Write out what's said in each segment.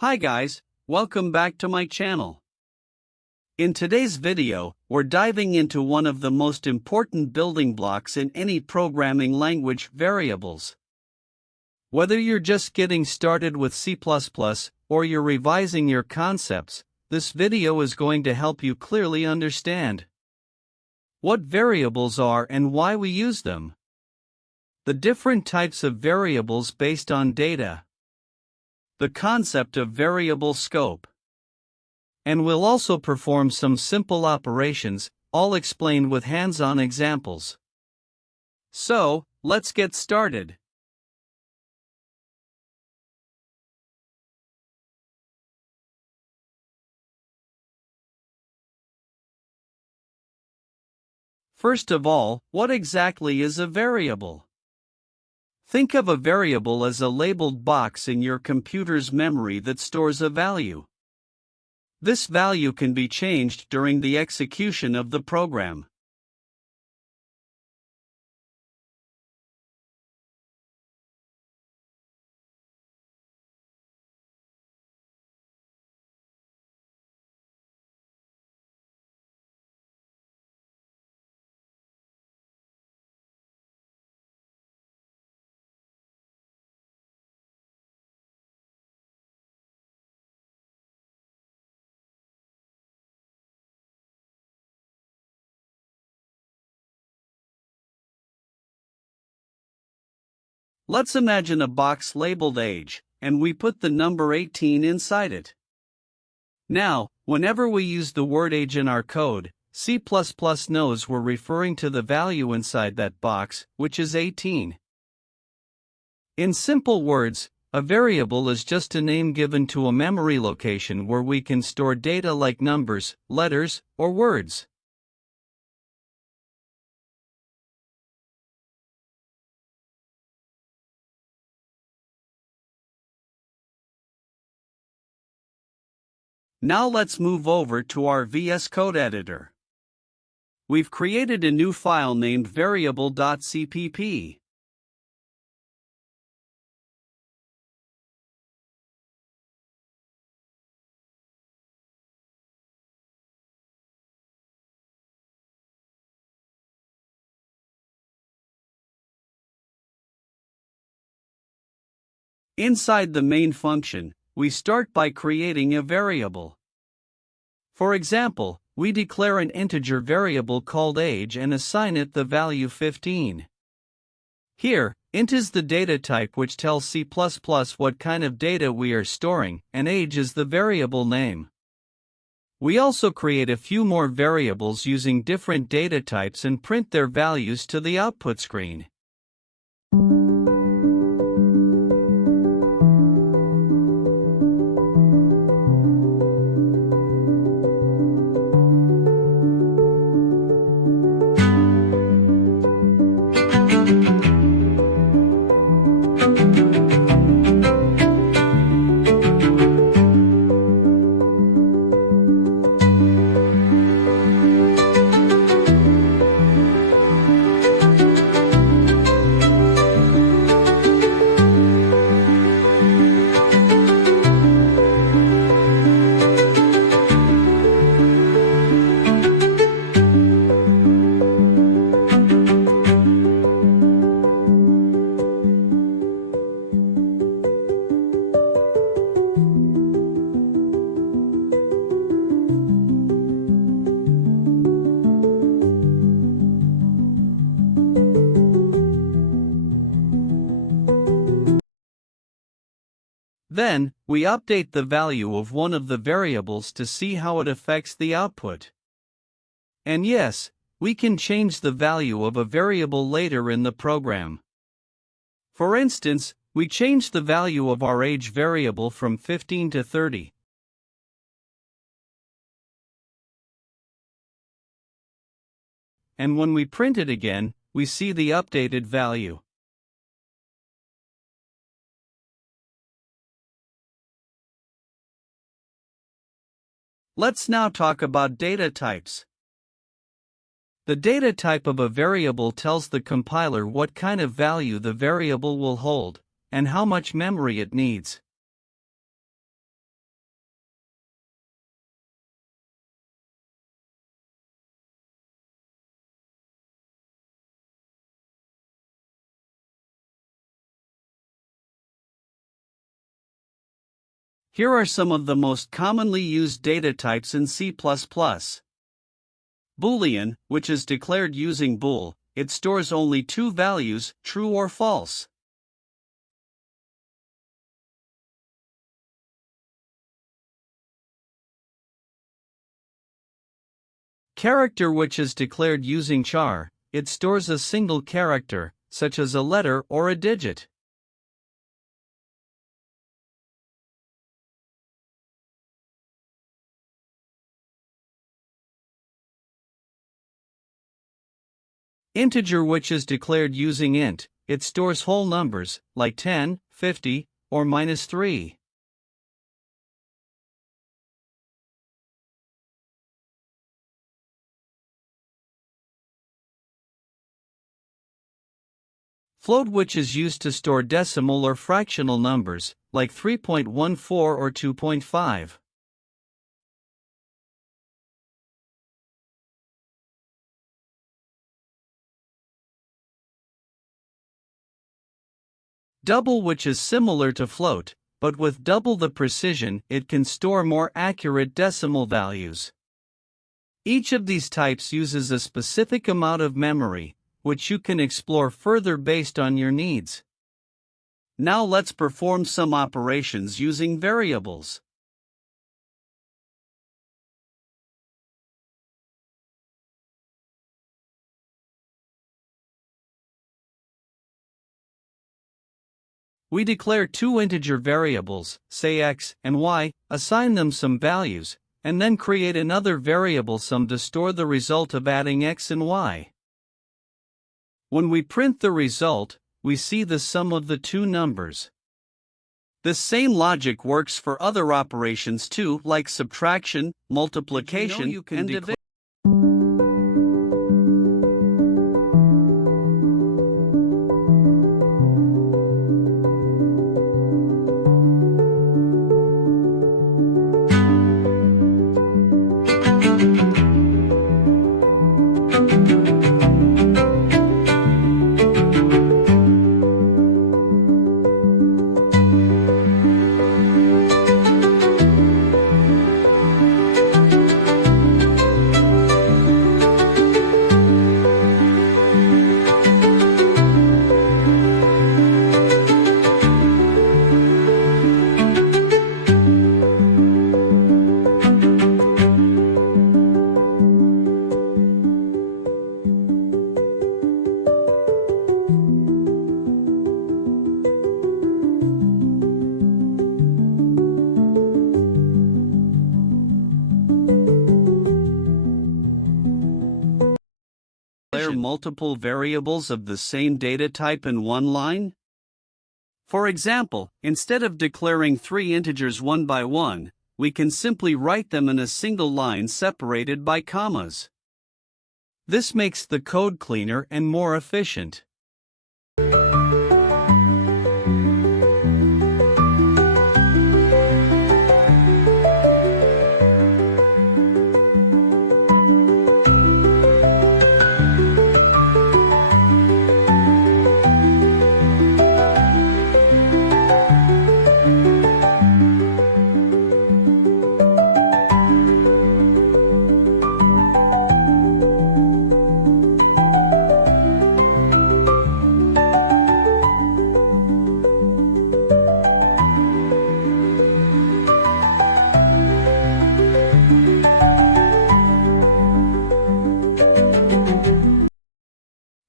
Hi guys, welcome back to my channel. In today's video, we're diving into one of the most important building blocks in any programming language, variables. Whether you're just getting started with C++ or you're revising your concepts, this video is going to help you clearly understand what variables are and why we use them, the different types of variables based on data, the concept of variable scope. And we'll also perform some simple operations, all explained with hands-on examples. So, let's get started. First of all, what exactly is a variable? Think of a variable as a labeled box in your computer's memory that stores a value. This value can be changed during the execution of the program. Let's imagine a box labeled age, and we put the number 18 inside it. Now, whenever we use the word age in our code, C++ knows we're referring to the value inside that box, which is 18. In simple words, a variable is just a name given to a memory location where we can store data like numbers, letters, or words. Now let's move over to our VS Code editor. We've created a new file named variable.cpp. Inside the main function, we start by creating a variable. For example, we declare an integer variable called age and assign it the value 15. Here, int is the data type which tells C++ what kind of data we are storing, and age is the variable name. We also create a few more variables using different data types and print their values to the output screen. Then, we update the value of one of the variables to see how it affects the output. And yes, we can change the value of a variable later in the program. For instance, we change the value of our age variable from 15 to 30. And when we print it again, we see the updated value. Let's now talk about data types. The data type of a variable tells the compiler what kind of value the variable will hold, and how much memory it needs. Here are some of the most commonly used data types in C++. Boolean, which is declared using bool, it stores only two values, true or false. Character, which is declared using char, it stores a single character, such as a letter or a digit. Integer, which is declared using int, it stores whole numbers, like 10, 50, or -3. Float, which is used to store decimal or fractional numbers, like 3.14 or 2.5. Double, which is similar to float, but with double the precision, it can store more accurate decimal values. Each of these types uses a specific amount of memory, which you can explore further based on your needs. Now let's perform some operations using variables. We declare two integer variables, say x and y, assign them some values, and then create another variable sum to store the result of adding x and y. When we print the result, we see the sum of the two numbers. The same logic works for other operations too, like subtraction, multiplication, and division. Multiple variables of the same data type in one line? For example, instead of declaring three integers one by one, we can simply write them in a single line separated by commas. This makes the code cleaner and more efficient.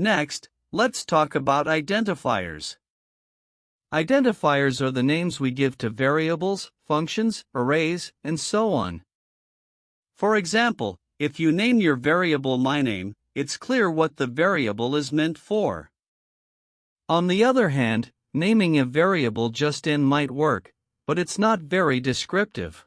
Next, let's talk about identifiers. Identifiers are the names we give to variables, functions, arrays, and so on. For example, if you name your variable myname, it's clear what the variable is meant for. On the other hand, naming a variable just n might work, but it's not very descriptive.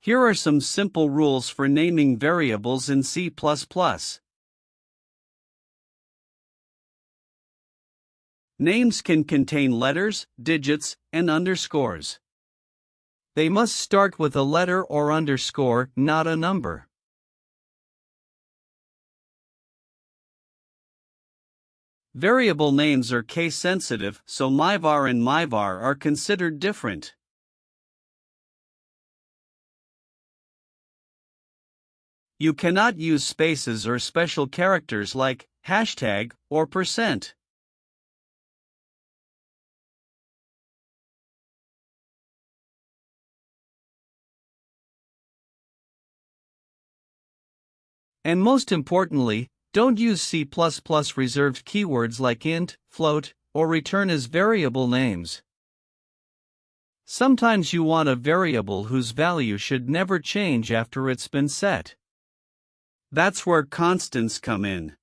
Here are some simple rules for naming variables in C++. Names can contain letters, digits, and underscores. They must start with a letter or underscore, not a number. Variable names are case-sensitive, so myvar and myvar are considered different. You cannot use spaces or special characters like hashtag or %. And most importantly, don't use C++ reserved keywords like int, float, or return as variable names. Sometimes you want a variable whose value should never change after it's been set. That's where constants come in.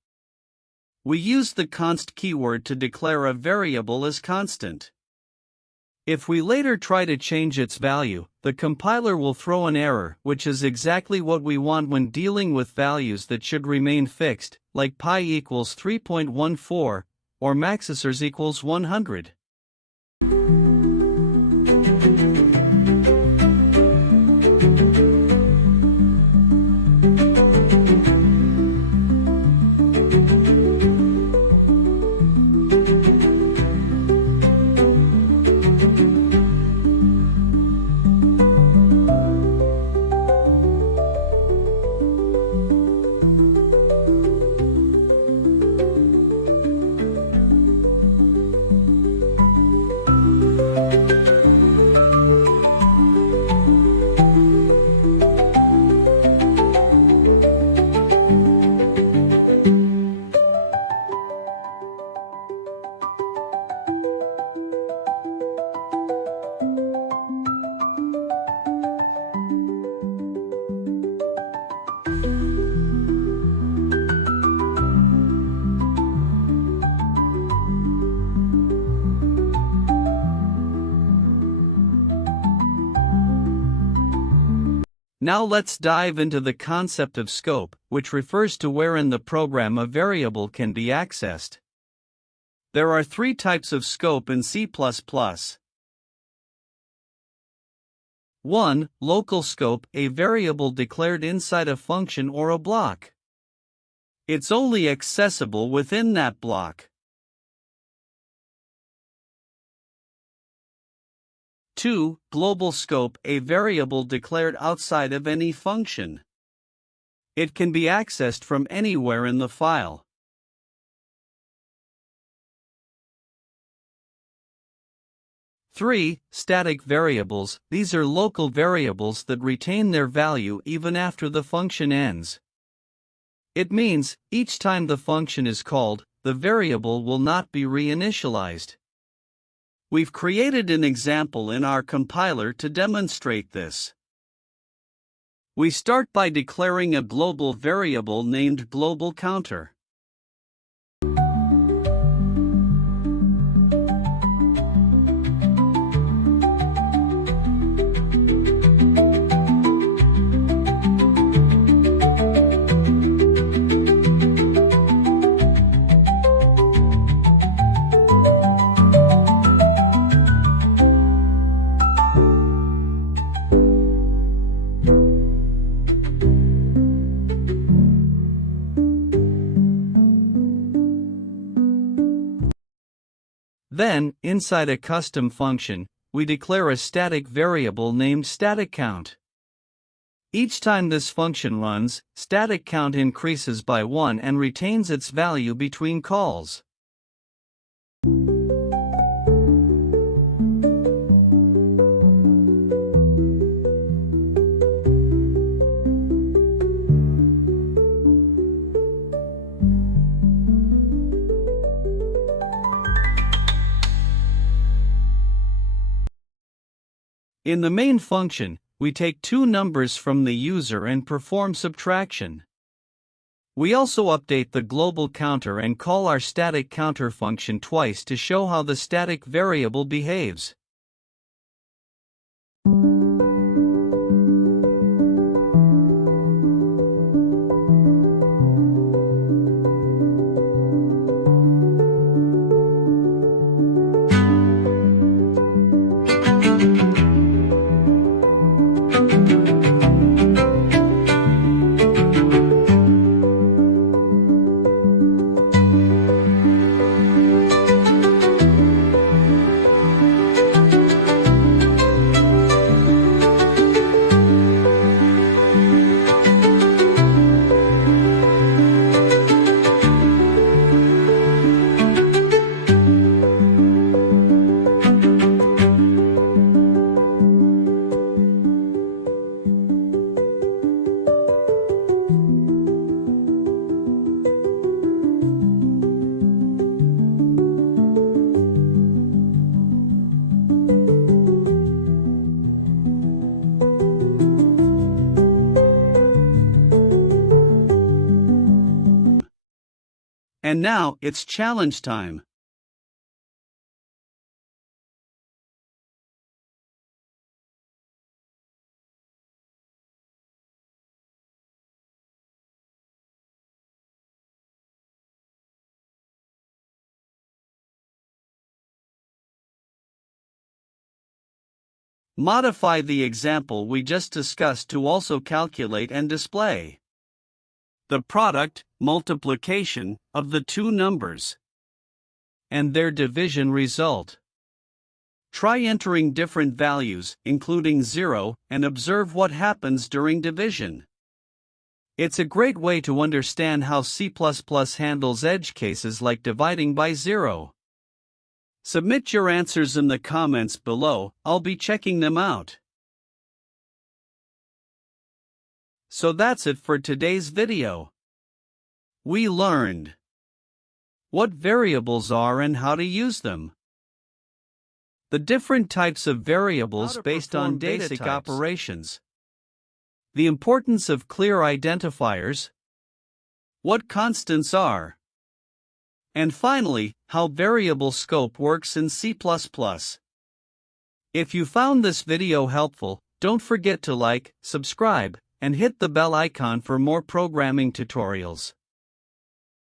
We use the const keyword to declare a variable as constant. If we later try to change its value, the compiler will throw an error, which is exactly what we want when dealing with values that should remain fixed, like pi equals 3.14, or maxisors equals 100. Now let's dive into the concept of scope, which refers to where in the program a variable can be accessed. There are three types of scope in C++. 1. Local scope, a variable declared inside a function or a block. It's only accessible within that block. 2. Global scope, a variable declared outside of any function. It can be accessed from anywhere in the file. 3. Static variables, these are local variables that retain their value even after the function ends. It means, each time the function is called, the variable will not be reinitialized. We've created an example in our compiler to demonstrate this. We start by declaring a global variable named global counter. Then, inside a custom function, we declare a static variable named static count. Each time this function runs, static count increases by 1 and retains its value between calls. In the main function, we take two numbers from the user and perform subtraction. We also update the global counter and call our static counter function twice to show how the static variable behaves. And now it's challenge time. Modify the example we just discussed to also calculate and display the product, multiplication, of the two numbers and their division result. Try entering different values, including 0, and observe what happens during division. It's a great way to understand how C++ handles edge cases like dividing by 0. Submit your answers in the comments below, I'll be checking them out. So that's it for today's video. We learned what variables are and how to use them, the different types of variables based on basic operations, the importance of clear identifiers, what constants are, and finally, how variable scope works in C++. If you found this video helpful, don't forget to like, subscribe, and hit the bell icon for more programming tutorials.